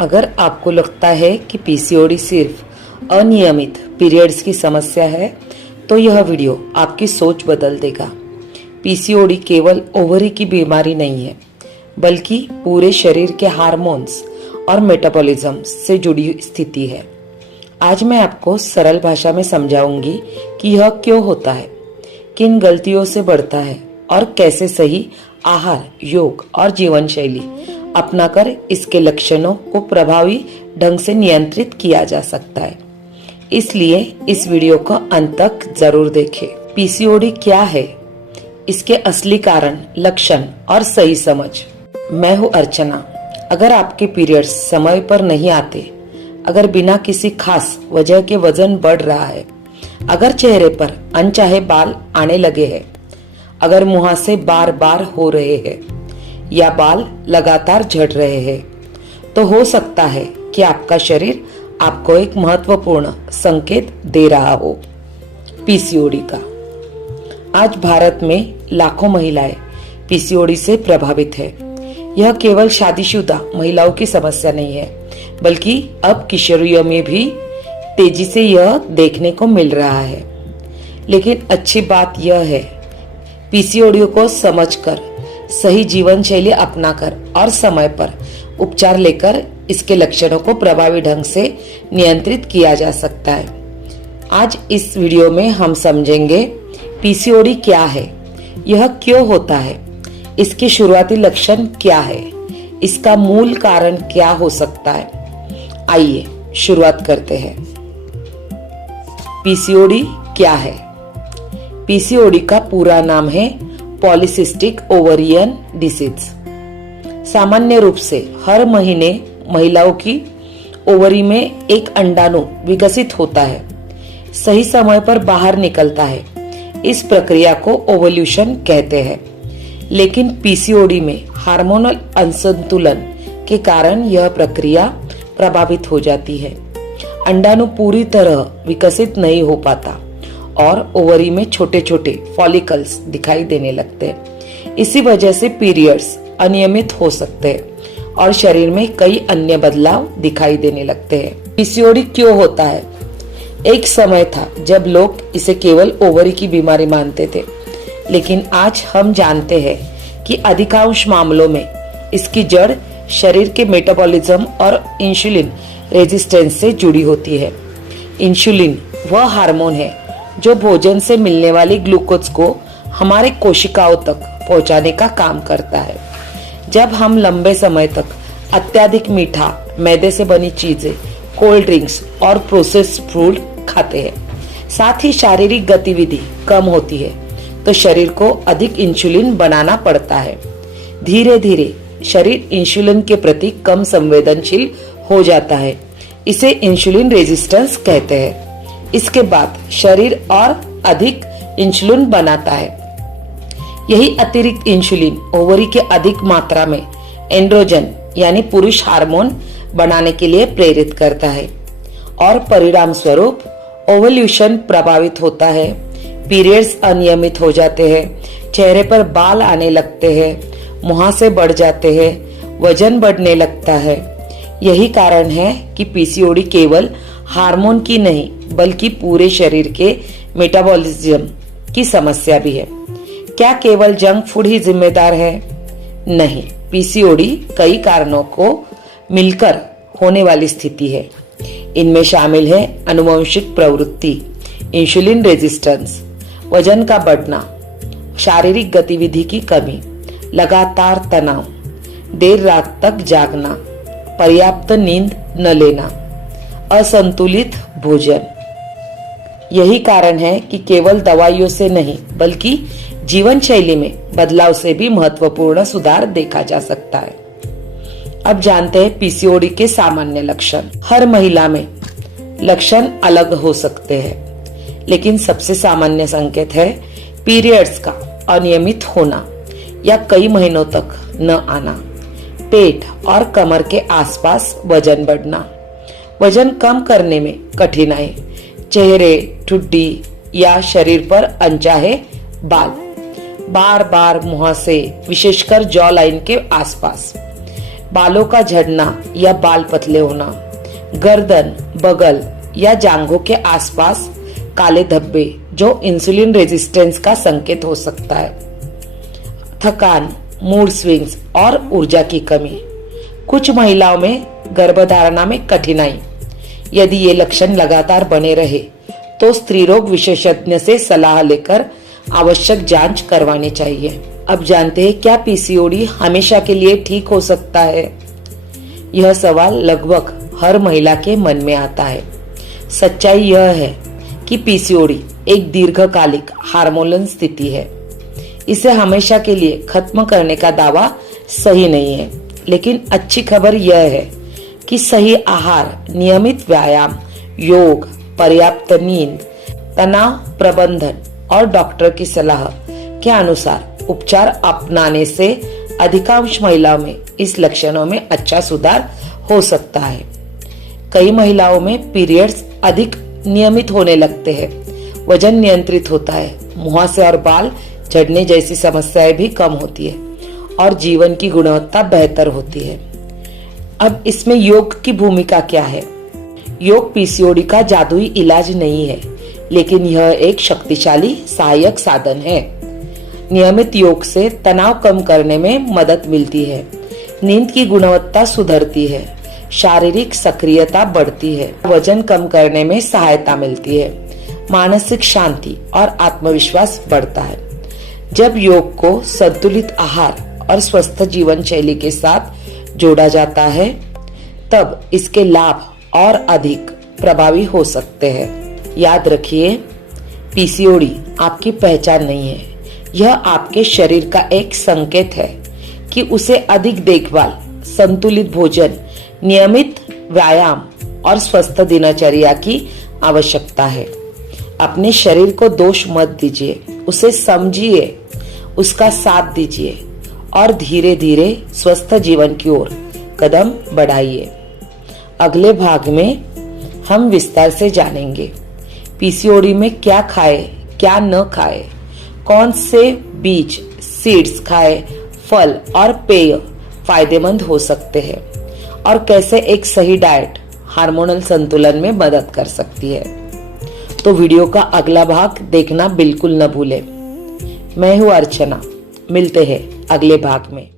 अगर आपको लगता है कि पीसीओडी सिर्फ अनियमित पीरियड्स की समस्या है, तो यह वीडियो आपकी सोच बदल देगा। पीसीओडी केवल ओवरी की बीमारी नहीं है, बल्कि पूरे शरीर के हार्मोन्स और मेटाबॉलिज्म से जुड़ी स्थिति है। आज मैं आपको सरल भाषा में समझाऊंगी कि यह क्यों होता है, किन गलतियों से बढ़ता है और कैसे सही आहार, योग और जीवन शैली अपनाकर इसके लक्षणों को प्रभावी ढंग से नियंत्रित किया जा सकता है। इसलिए इस वीडियो को अंत तक जरूर देखें। पीसीओडी क्या है, इसके असली कारण, लक्षण और सही समझ। मैं हूँ अर्चना। अगर आपके पीरियड्स समय पर नहीं आते, अगर बिना किसी खास वजह के वजन बढ़ रहा है, अगर चेहरे पर अनचाहे बाल आने लगे हैं, अगर मुहासे बार बार हो रहे हैं या बाल लगातार झड़ रहे हैं, तो हो सकता है कि आपका शरीर आपको एक महत्वपूर्ण संकेत दे रहा हो पीसीओडी का। आज भारत में लाखों महिलाएं पीसीओडी से प्रभावित है। यह केवल शादीशुदा महिलाओं की समस्या नहीं है, बल्कि अब किशोरियों में भी तेजी से यह देखने को मिल रहा है। लेकिन अच्छी बात यह है, पीसीओडी को समझकर, सही जीवन शैली अपनाकर और समय पर उपचार लेकर इसके लक्षणों को प्रभावी ढंग से नियंत्रित किया जा सकता है। आज इस वीडियो में हम समझेंगे पीसीओडी क्या है, यह क्यों होता है, इसके शुरुआती लक्षण क्या है, इसका मूल कारण क्या हो सकता है। आइए शुरुआत करते हैं। पीसीओडी क्या है? पीसीओडी का पूरा नाम है पॉलीसिस्टिक ओवरियन डिसीज। सामान्य रूप से हर महीने महिलाओं की ओवरी में एक अंडाणु विकसित होता है, सही समय पर बाहर निकलता है। इस प्रक्रिया को ओवल्यूशन कहते हैं। लेकिन पीसीओडी में हार्मोनल असंतुलन के कारण यह प्रक्रिया प्रभावित हो जाती है। अंडाणु पूरी तरह विकसित नहीं हो पाता और ओवरी में छोटे छोटे फॉलिकल्स दिखाई देने लगते हैं। इसी वजह से पीरियड्स अनियमित हो सकते हैं और शरीर में कई अन्य बदलाव दिखाई देने लगते हैं। पीसीओडी क्यों होता है? एक समय था जब लोग इसे केवल ओवरी की बीमारी मानते थे, लेकिन आज हम जानते हैं कि अधिकांश मामलों में इसकी जड़ शरीर के मेटाबॉलिज्म और इंसुलिन रेजिस्टेंस से जुड़ी होती है। इंसुलिन वह हार्मोन है जो भोजन से मिलने वाली ग्लूकोज को हमारे कोशिकाओं तक पहुंचाने का काम करता है। जब हम लंबे समय तक अत्यधिक मीठा, मैदे से बनी चीजें, कोल्ड ड्रिंक्स और प्रोसेस्ड फूड खाते हैं, साथ ही शारीरिक गतिविधि कम होती है, तो शरीर को अधिक इंसुलिन बनाना पड़ता है। धीरे धीरे शरीर इंसुलिन के प्रति कम संवेदनशील हो जाता है। इसे इंसुलिन रेजिस्टेंस कहते हैं। इसके बाद शरीर और अधिक इंसुलिन बनाता है। यही अतिरिक्त इंसुलिन ओवरी के अधिक मात्रा में एंड्रोजन यानी पुरुष हार्मोन बनाने के लिए प्रेरित करता है और परिणाम स्वरूप ओवल्यूशन प्रभावित होता है। पीरियड्स अनियमित हो जाते हैं, चेहरे पर बाल आने लगते हैं, मुहासे बढ़ जाते हैं, वजन बढ़ने लगता है। यही कारण है कि पीसीओडी केवल हार्मोन की नहीं, बल्कि पूरे शरीर के मेटाबॉलिज्म की समस्या भी है। क्या केवल जंक फूड ही जिम्मेदार है? नहीं, पीसीओडी कई कारणों को मिलकर होने वाली स्थिति है। इनमें शामिल है आनुवंशिक प्रवृत्ति, इंसुलिन रेजिस्टेंस, वजन का बढ़ना, शारीरिक गतिविधि की कमी, लगातार तनाव, देर रात तक जागना, पर्याप्त नींद न लेना, असंतुलित भोजन। यही कारण है कि केवल दवाइयों से नहीं, बल्कि जीवन शैली में बदलाव से भी महत्वपूर्ण सुधार देखा जा सकता है। अब जानते हैं पीसीओडी के सामान्य लक्षण। हर महिला में लक्षण अलग हो सकते हैं, लेकिन सबसे सामान्य संकेत है पीरियड्स का अनियमित होना या कई महीनों तक न आना, पेट और कमर के आसपास वजन बढ़ना, वजन कम करने में कठिनाई, चेहरे, ठुड्डी या शरीर पर अनचाहे बाल, बार बार मुहासे, विशेषकर जॉ लाइन के आसपास, बालों का झड़ना या बाल पतले होना, गर्दन, बगल या जांघों के आसपास काले धब्बे जो इंसुलिन रेजिस्टेंस का संकेत हो सकता है, थकान, मूड स्विंग्स और ऊर्जा की कमी, कुछ महिलाओं में गर्भधारणा में कठिनाई। यदि ये लक्षण लगातार बने रहे तो स्त्री रोग विशेषज्ञ से सलाह लेकर आवश्यक जांच करवानी चाहिए। अब जानते हैं क्या पीसीओडी हमेशा के लिए ठीक हो सकता है? यह सवाल लगभग हर महिला के मन में आता है। सच्चाई यह है कि पीसीओडी एक दीर्घकालिक हार्मोनल स्थिति है। इसे हमेशा के लिए खत्म करने का दावा सही नहीं है, लेकिन अच्छी खबर यह है कि सही आहार, नियमित व्यायाम, योग, पर्याप्त नींद, तनाव प्रबंधन और डॉक्टर की सलाह के अनुसार उपचार अपनाने से अधिकांश महिलाओं में इस लक्षणों में अच्छा सुधार हो सकता है। कई महिलाओं में पीरियड्स अधिक नियमित होने लगते हैं, वजन नियंत्रित होता है, मुहासे और बाल झड़ने जैसी समस्याएं भी कम होती है और जीवन की गुणवत्ता बेहतर होती है। अब इसमें योग की भूमिका क्या है? योग पीसीओडी का जादुई इलाज नहीं है, लेकिन यह एक शक्तिशाली सहायक साधन है। नियमित योग से तनाव कम करने में मदद मिलती है, नींद की गुणवत्ता सुधरती है, शारीरिक सक्रियता बढ़ती है, वजन कम करने में सहायता मिलती है, मानसिक शांति और आत्मविश्वास बढ़ता है। जब योग को संतुलित आहार और स्वस्थ जीवन शैली के साथ जोड़ा जाता है, तब इसके लाभ और अधिक प्रभावी हो सकते हैं। याद रखिए, पीसीओडी आपकी पहचान नहीं है, यह आपके शरीर का एक संकेत है कि उसे अधिक देखभाल, संतुलित भोजन, नियमित व्यायाम और स्वस्थ दिनचर्या की आवश्यकता है। अपने शरीर को दोष मत दीजिए, उसे समझिए, उसका साथ दीजिए और धीरे धीरे स्वस्थ जीवन की ओर कदम बढ़ाइए। अगले भाग में हम विस्तार से जानेंगे पीसीओडी में क्या खाए, क्या न खाए, कौन से बीज, सीड्स खाए, फल और पेय फायदेमंद हो सकते हैं और कैसे एक सही डाइट हार्मोनल संतुलन में मदद कर सकती है। तो वीडियो का अगला भाग देखना बिल्कुल न भूलें। मैं हूँ अर्चना, मिलते हैं अगले भाग में।